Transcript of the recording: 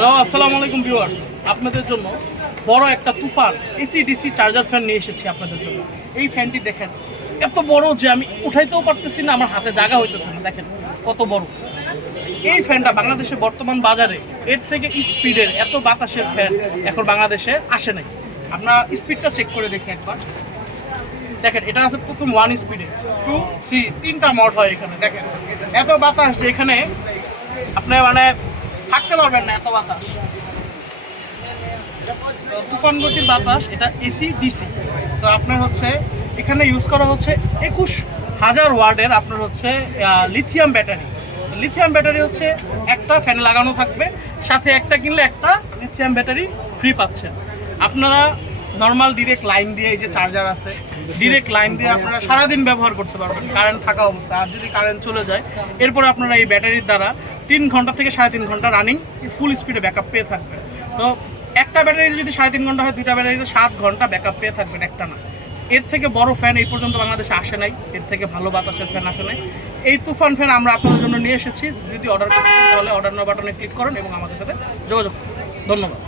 Hello, আসসালামু আলাইকুম viewers. আপনাদের জন্য বড় একটা তুফান এসি ডিসি চার্জার ফ্যান নিয়ে এসেছি আপনাদের জন্য। এই ফ্যানটি দেখেন, এত বড় যে আমি উঠাইতেও পারতেছি না, আমার হাতে জায়গা হইতেছে না। দেখেন কত বড় এই ফ্যানটা। বাংলাদেশে বর্তমান বাজারে এর থেকে স্পিডের এত বাতাসের ফ্যান এখন বাংলাদেশে আসে নাই। আপনার স্পিডটা চেক করে দেখি একবার। দেখেন, এটা আছে প্রথম 1 স্পিডে, 2, 3, 3টা মোড হয় এখানে। দেখেন এত বাতাস যে এখানে আপনি মানে থাকতে পারবেন না, এত বাতাস। তুফান গতির বাতাস, এটা এসি ডিসি। তো আপনার হচ্ছে এখানে ইউজ করা হচ্ছে 21,000 ওয়াটের আপনার হচ্ছে লিথিয়াম ব্যাটারি। লিথিয়াম ব্যাটারি হচ্ছে একটা ফ্যান লাগানো থাকবে, সাথে একটা কিনলে একটা লিথিয়াম ব্যাটারি ফ্রি পাচ্ছেন। আপনারা নর্মাল ডিরেক্ট লাইন দিয়ে, এই যে চার্জার আছে, ডিরেক্ট লাইন দিয়ে আপনারা সারাদিন ব্যবহার করতে পারবেন কারেন্ট থাকা অবস্থা। আর যদি কারেন্ট চলে যায়, এরপরে আপনারা এই ব্যাটারির দ্বারা 3 ঘন্টা থেকে 3.5 ঘন্টা রানিং ফুল স্পিডে ব্যাকআপ পেয়ে থাকবেন। তো একটা ব্যাটারিতে যদি 3.5 ঘন্টা হয়, 2টা ব্যাটারিতে 7 ঘন্টা ব্যাকআপ পেয়ে থাকবেন, একটা না। এর থেকে বড় ফ্যান এই পর্যন্ত বাংলাদেশে আসে নাই, এর থেকে ভালো বাতাসের ফ্যান আসে নাই। এই তুফান ফ্যান আমরা আপনাদের জন্য নিয়ে এসেছি। যদি অর্ডার করতে তাহলে অর্ডার নাও বাটনে ক্লিক করুন এবং আমাদের সাথে যোগাযোগ করুন। ধন্যবাদ।